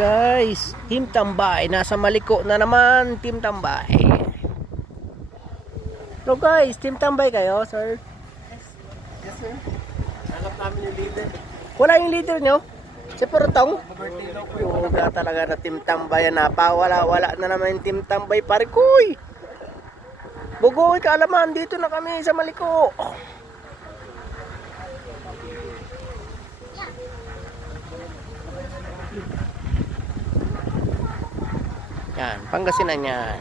Guys, Team Tambay, nasa Maliko na naman, Team Tambay. So guys, Team Tambay kayo, sir? Yes, sir. Hanap namin yung leader. Wala yung leader nyo? Si Purutong? Birthday daw po Yoga talaga na Team Tambay, napawala-wala na naman yung Team Tambay, pare koy. Bugoy kaalaman, dito na kami sa Maliko. Yan, Pangasinan yan.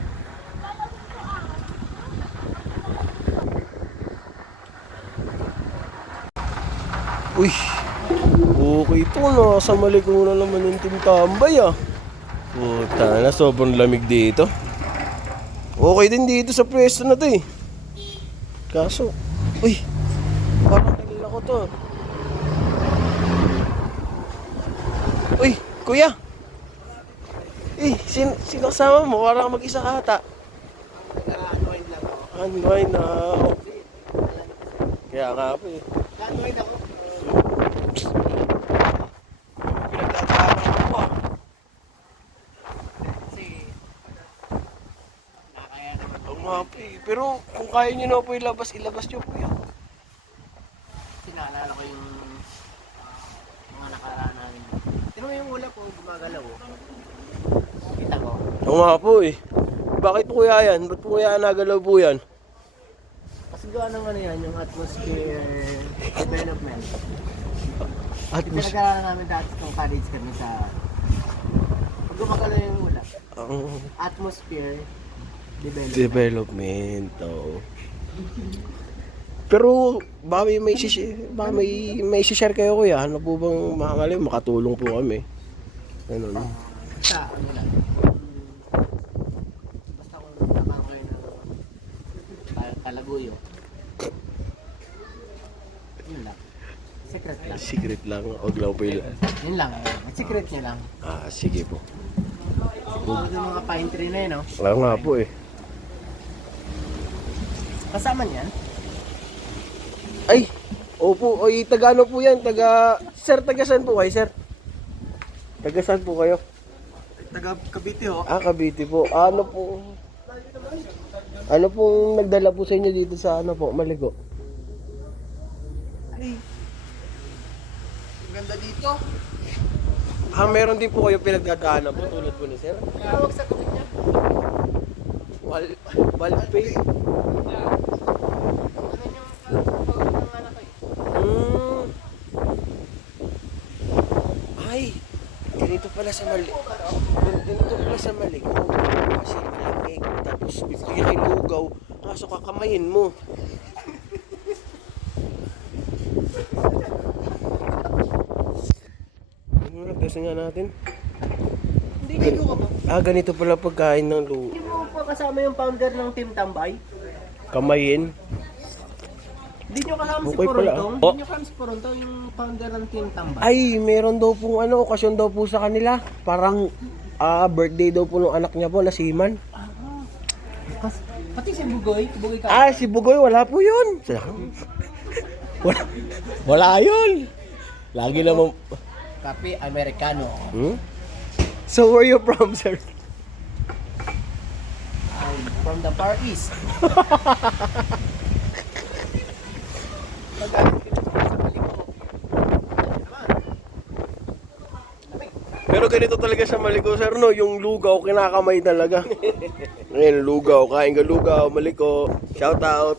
Uy, okay ito. Nasa Maliko na naman yung Team Tambay ah. Puta na, sobrang lamig dito. Okay din dito sa pwesto na to eh. Kaso, uy, parang kilala ko to. Uy, kuya. Sino kasama mo? Parang mag-isa ka ata. Unwind lang ako. Unwind na. Kaya nga po eh. Unwind ako. Pinagdadaanan ko ah. Kasi, nakakaya naman. Oo nga po eh. Pero kung kaya nyo na po ilabas nyo po yan. Kasi naalala ko yung mga nakaraan namin. Tignan mo yung ulap ko, gumagalaw oh. Kita ko. Oo nga po eh. Bakit po kaya yan? Ba't po kaya nagalaw po yan? Kasi gawa ng ano yan, yung atmosphere development. Kasi nag-aaral namin dati ng college kami sa... Pag gumagalaw yung ulap, atmosphere development. Development. Oh. Pero baka may share kayo kuya. Ano po bang makatulong po kami? Ganun. Sa ano lang. Basta kung nakakain ng kalaguyo. Yun lang. Secret lang. Secret lang. Huwag lang po yun. Yun lang. Secret niya lang. Ah, sige po. Siguro yung mga pine tree na yun, no? Wala nga po eh. Kasama niyan? Ay! Opo, ay taga ano po yan? Sir, taga saan po kayo, sir? Taga saan po kayo? Taga Cavite, ho. Ah, Cavite po. Ano pong nagdala po sa inyo dito sa ano po, Maliko? Ay. Ang ganda dito. Ah, meron din po kayo pinagdadaanan po tulad po ni sir? Tawag sa kapit niya. Walpay. Ano yung pag ng anak ko eh. Ay, ganito pala sa Maliko. Ganito pala sa Maliko. Kasi malamig. Tapos bibigyan kay lugaw. Kaso kakamayin mo. Ano nagdasan nga natin? Hindi dito ka ba? Ah, ganito pala pagkain ng lugaw. Hindi mo pa kasama yung founder ng Team Tambay? Kamayin. Hindi nyo kasama si Okay pala. Porontong? Oh. Hindi nyo kasama si Porontong yung founder ng Team Tambay? Ay, meron daw pong okasyon daw po sa kanila. Parang birthday daw po ng anak niya po, nasiman. Pati si Bugoy ka. Ah, si Bugoy, wala po yun. Wala yun. Lagi naman. Kape Americano. So, where you from, sir? I'm from the Far East. Pero ganito talaga sa Maliko, sir, no? Yung lugaw, kinakamay talaga. Ngayon, lugaw. Kain ka lugaw, Maliko. Shout out.